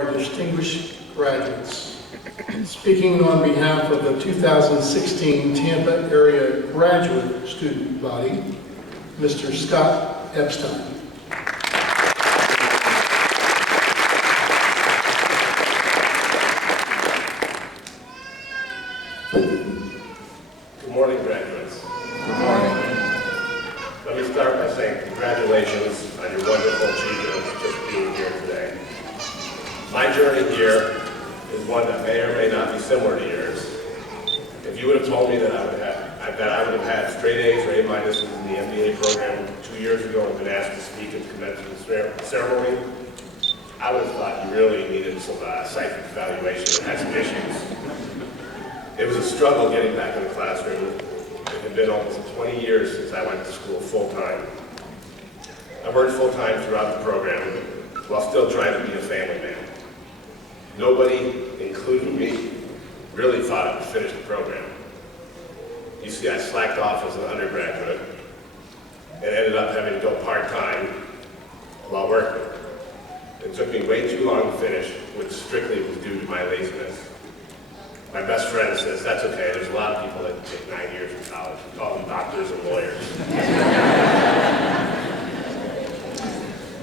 Our distinguished graduates. Speaking on behalf of the 2016 Tampa Area Graduate Student Body, Mr. Scott Epstein. Good morning, graduates. Good morning. Let me start by saying congratulations on your wonderful achievement of just being here today. My journey here is one that may or may not be similar to yours. If you would have told me that I would have had straight A's or A minuses in the MBA program 2 years ago and been asked to speak at the commencement ceremony, I would have thought you really needed some psychic evaluation and had some issues. It was a struggle getting back in the classroom. It had been almost 20 years since I went to school full-time. I worked full-time throughout the program while still trying to be a family man. Nobody, including me, really thought I would finish the program. You see, I slacked off as an undergraduate and ended up having to go part-time while working. It took me way too long to finish, which strictly was due to my laziness. My best friend says, that's okay, there's a lot of people that take 9 years in college. We call them doctors and lawyers.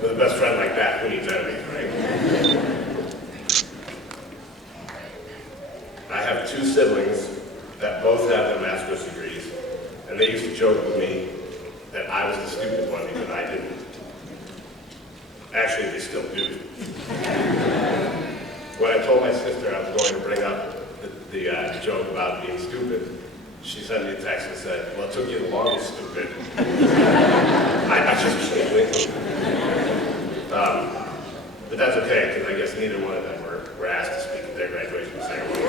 With a best friend like that, who needs enemies, right? I have 2 siblings that both have their master's degrees, and they used to joke with me that I was the stupid one because I didn't. Actually, they still do. When I told my sister I was going to bring up the joke about being stupid, she sent me a text and said, well, it took you the longest, stupid. I just can't wait. But that's okay, because I guess neither one of them were asked to speak at their graduation ceremony.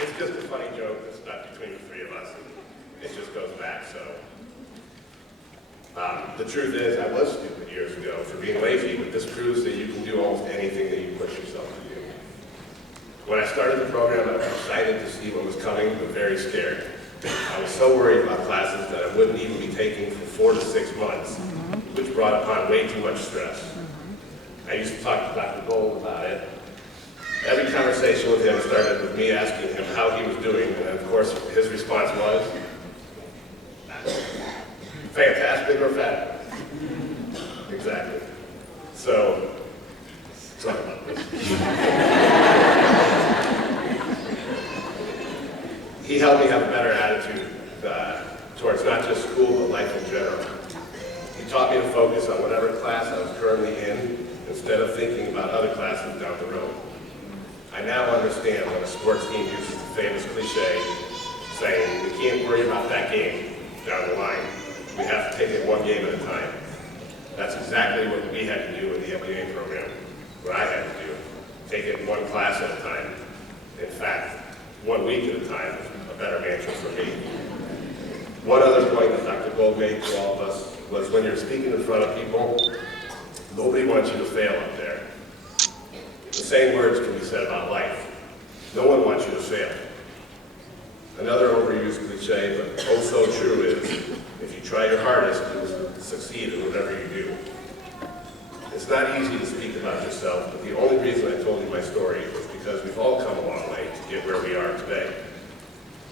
It's just a funny joke that's not between the 3 of us. It just goes back, so. The truth is, I was stupid years ago for being lazy, but this proves that you can do almost anything that you push yourself to do. When I started the program, I was excited to see what was coming, but very scared. I was so worried about classes that I wouldn't even be taking for 4 to 6 months, which brought upon way too much stress. I used to talk to Dr. Gold about it. Every conversation with him started with me asking him how he was doing, and of course his response was, fantastic or fat? Exactly. So, let's talk about this. He helped me have a better attitude towards not just school, but life in general. He taught me to focus on whatever class I was currently in, instead of thinking about other classes down the road. I now understand when a sports team uses the famous cliche saying, we can't worry about that game down the line. We have to take it one game at a time. That's exactly what we had to do in the MBA program, what I had to do. Take it one class at a time. In fact, 1 week at a time is a better mantra for me. One other point that Dr. Gold made to all of us was when you're speaking in front of people, nobody wants you to fail up there. The same words can be said about life. No one wants you to fail. Another overused cliche, but oh so true, is if you try your hardest, you will succeed in whatever you do. It's not easy to speak about yourself, but the only reason I told you my story is because we've all come a long way to get where we are today.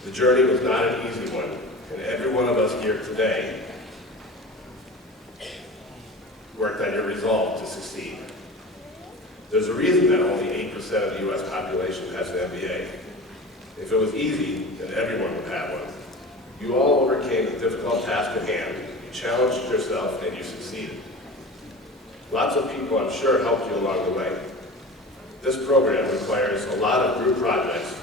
The journey was not an easy one, and every one of us here today worked on your resolve to succeed. There's a reason that only 8% of the U.S. population has an MBA. If it was easy, then everyone would have one. You all overcame the difficult task at hand, you challenged yourself, and you succeeded. Lots of people, I'm sure, helped you along the way. This program requires a lot of group projects,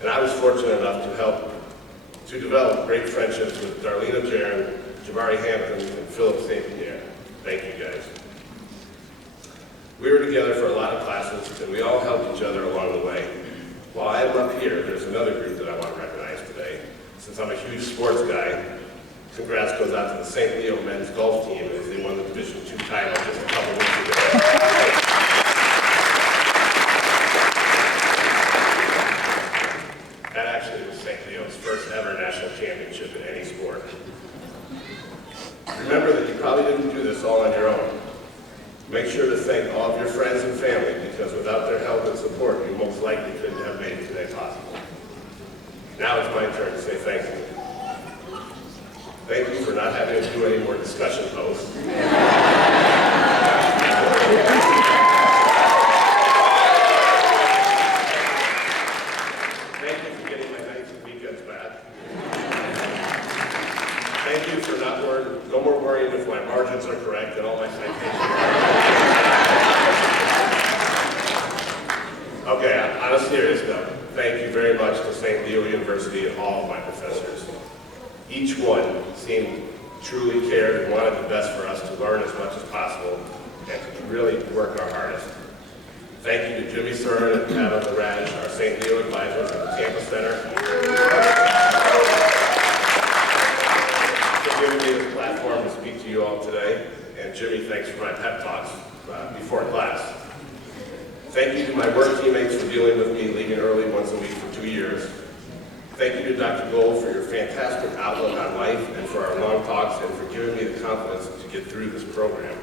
and I was fortunate enough to develop great friendships with Darlene Jaron, Jabari Hampton, and Philip St. Pierre. Thank you, guys. We were together for a lot of classes, and we all helped each other along the way. While I am up here, there's another group that I want to recognize today. Since I'm a huge sports guy, congrats goes out to the St. Leo men's golf team as they won the Division II title just a couple weeks ago. That actually was St. Leo's first ever national championship in any sport. Remember that probably didn't do this all on your own. Make sure to thank all of your friends and family, because without their help and support, you most likely couldn't have made today possible. Now it's my turn to say thank you. Thank you for not having to do any more discussion posts. Thank you for getting my nights and weekends back. Thank you for no more worrying if my margins are correct and all my citations. Okay, on a serious note, thank you very much to St. Leo University and all of my professors. Each one seemed truly cared and wanted the best for us to learn as much as possible and to really work our hardest. Thank you to Jimmy Surin and Pat Raj, our St. Leo advisors at the Campus Center, for giving me this platform to speak to you all today. And Jimmy, thanks for my pep talks before class. Thank you to my work teammates for dealing with me leaving early once a week for 2 years. Thank you to Dr. Gold for your fantastic outlook on life and for our long talks and for giving me the confidence to get through this program.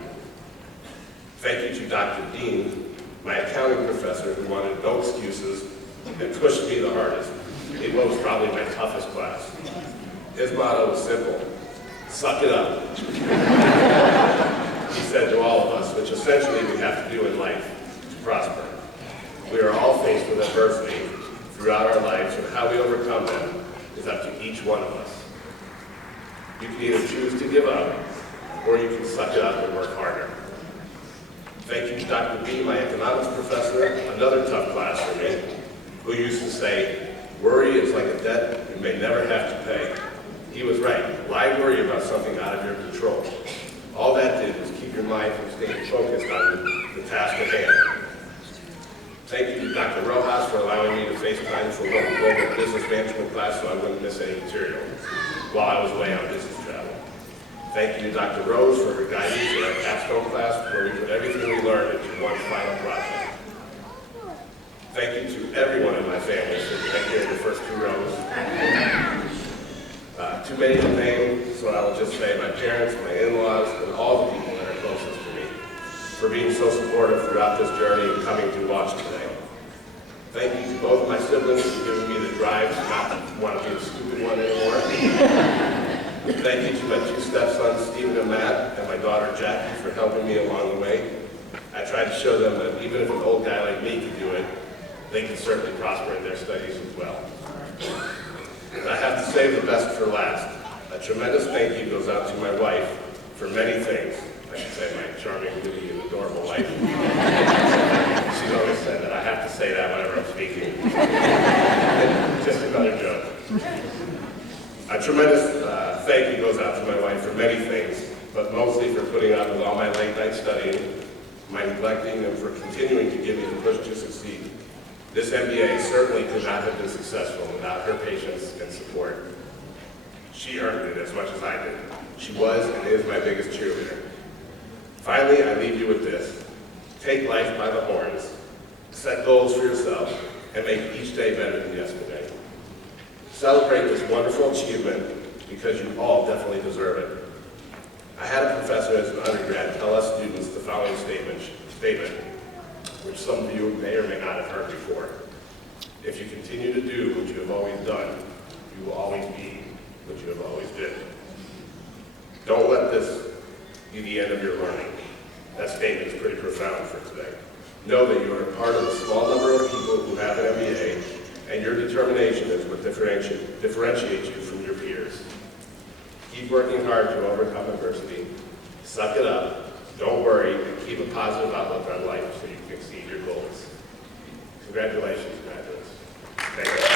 Thank you to Dr. Dean, my accounting professor who wanted no excuses and pushed me the hardest. It was probably my toughest class. His motto was simple: suck it up. He said to all of us, which essentially we have to do in life to prosper. We are all faced with adversity throughout our lives, and how we overcome them is up to each one of us. You can either choose to give up, or you can suck it up and work harder. Thank you to Dr. B, my economics professor, another tough class for me, who used to say, worry is like a debt you may never have to pay. He was right. Why worry about something out of your control? All that did was keep your mind from staying focused on the task at hand. Thank you to Dr. Rojas for allowing me to FaceTime for a global business management class so I wouldn't miss any material while I was away on business travel. Thank you to Dr. Rose for her guidance in our capstone class where we put everything we learned into one final project. Thank you to everyone in my family sitting right here in the first 2 rows. Too many to name, so I will just say my parents, my in-laws, and all the people that are closest to me for being so supportive throughout this journey and coming to watch today. Thank you to both my siblings for giving me the drive to not want to be the stupid one anymore. Thank you to my 2 stepsons, Stephen and Matt, and my daughter Jackie for helping me along the way. I tried to show them that even if an old guy like me could do it, they can certainly prosper in their studies as well. And I have to save the best for last. A tremendous thank you goes out to my wife for many things. I should say my charming, witty, and adorable wife. She's always said that I have to say that whenever I'm speaking. Just another joke. A tremendous thank you goes out to my wife for many things, but mostly for putting up with all my late night studying, my neglecting, and for continuing to give me the push to succeed. This MBA certainly could not have been successful without her patience and support. She earned it as much as I did. She was and is my biggest cheerleader. Finally, I leave you with this. Take life by the horns, set goals for yourself, and make each day better than yesterday. Celebrate this wonderful achievement because you all definitely deserve it. I had a professor as an undergrad tell us students the following statement, which some of you may or may not have heard before. If you continue to do what you have always done, you will always be what you have always been. Don't let this be the end of your learning. That statement is pretty profound for today. Know that you are a part of a small number of people who have an MBA, and your determination is what differentiates you from your peers. Keep working hard to overcome adversity. Suck it up. Don't worry, and keep a positive outlook on life so you can exceed your goals. Congratulations, graduates. Thank you.